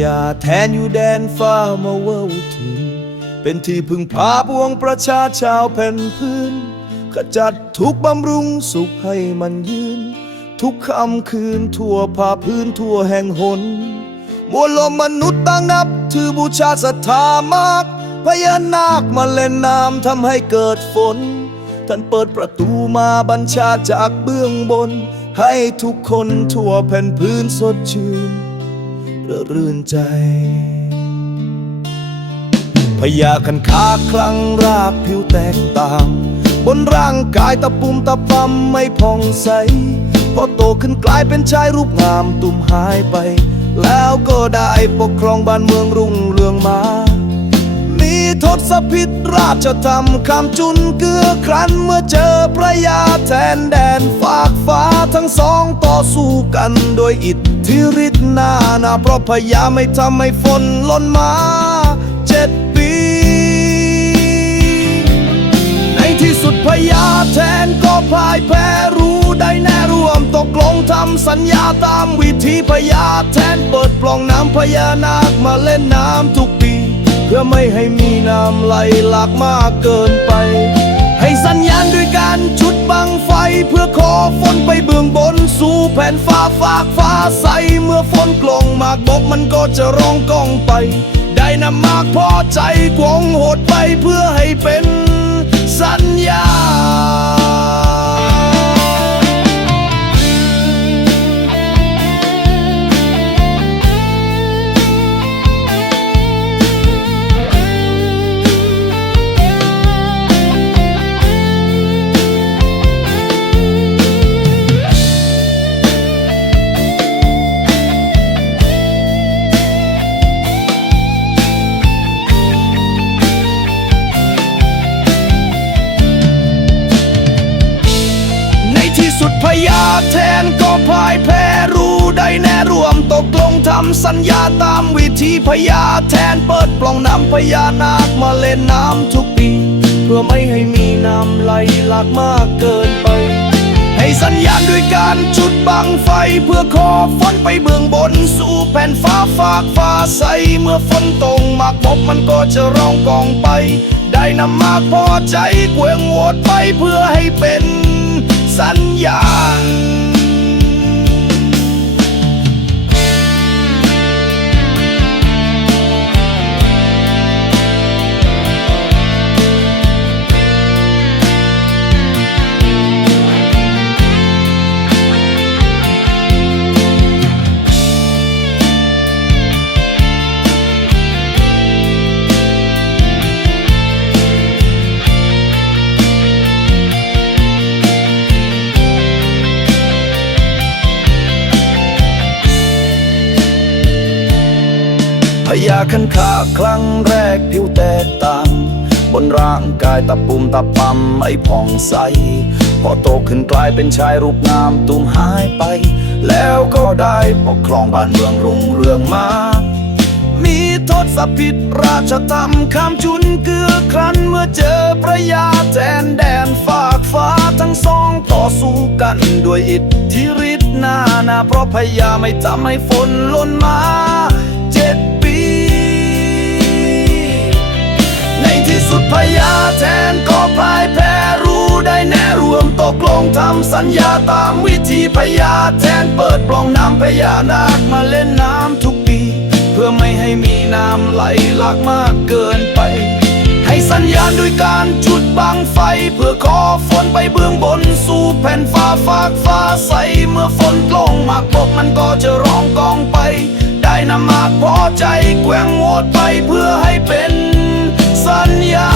ญาแทนอยู่แดนฟ้ามาเว่าถึง เป็นที่พึ่งพาปวงประชาชาวแผ่นพื้น ขจัดทุกบำรุงสุขให้มันยืน ทุกค่ำคืนทั่วภาพื้นทั่วแห่งหน มวลลมมนุษย์ต่างนับ ถือบูชาศรัทธามาก พญานาคมาเล่นน้ำทำให้เกิดฝน ท่านเปิดประตูมาบัญชาจากเบื้องบน ให้ทุกคนทั่วแผ่นพื้นสดชื่น ระรื่นใจพยาคันคาคลังรากผิวแตกต่าง บนร่างกายตะปุ่มตะปำไม่พองใสพอโตขึ้นกลายเป็นชายรูปงามตุ่มหายไป แล้วก็ได้ปกครองบ้านเมืองรุ่งเรืองมา พิษราชธรรมคำจุนเกื้อครันเมื่อเจอพระยาแทนแดนฝากฟ้าทั้งสองต่อสู้กันโดยอิทธิฤทธิ์นานาเพราะพญาไม่ทำให้ฝนล่นมาเจ็ดปี ในที่สุดพญาแทนก็พ่ายแพ้รู้ได้แน่ร่วมตกลงทำสัญญาตามวิธีพญาแทนเปิดปล่องน้ำพญานาคมาเล่นน้ำทุกปี พื่อไม่ให้มีน้ำไหลหลากมากเกินไป ให้สัญญาณด้วยการชุดบังไฟ เพื่อขอฝนไปเบื้องบนสู่แผ่นฟ้าฝากฟ้าใส เมื่อฝนกลงมากบกมันก็จะร้องก้องไป ได้นำมากพอใจกวงโหดไปเพื่อให้เป็นายแพ้รู้ได้แน่ร่วมตกลงทำสัญญาตามวิธีพญาแทนเปิดปล่องน้ำพญานาคมาเล่นน้ำทุกปี เพื่อไม่ให้มีน้ำไหลหลากมากเกินไป ให้สัญญาณด้วยการจุดบังไฟเพื่อขอฝนไปเบื้องบนสู่แผ่นฟ้าฝากฟ้าใส เมื่อฝนตกมากพบมันก็จะร้องกองไป ได้นำมากพอใจเกวงโหวดไปเพื่อให้เป็นสัญญาณ ยาคันขาครั้งแรกผิวแตกต่าง บนร่างกายตะปุ่มตะปำไม่ผ่องใส พอโตขึ้นกลายเป็นชายรูปงามตุ่มหายไป แล้วก็ได้ปกครองบ้านเมืองรุ่งเรืองมา มีโทศพิษราชธรรมคำจุนเกื้อครันเมื่อเจอพระยาแทนแดนฝากฟ้าทั้งสองต่อสู้กันด้วยอิทธิฤทธิ์หนาหนาเพราะพญาไม่ทำให้ฝนล่นมา ในที่สุดพญาแทนก็พ่ายแพ้รู้ได้แน่รวมตกลงทำสัญญาตามวิธีพญาแทนเปิดปล่องน้ำพญานาคมาเล่นน้ำทุกปี เพื่อไม่ให้มีน้ำไหลหลากมากเกินไป ให้สัญญาณด้วยการจุดบังไฟ เพื่อขอฝนไปเบื้องบนสู่แผ่นฟ้าฝากฟ้าใส เมื่อฝนลงมากบมันก็จะร้องกองไป ได้นำมากพอใจแกว่งโวดไปเพื่อให้เป็น สัญญา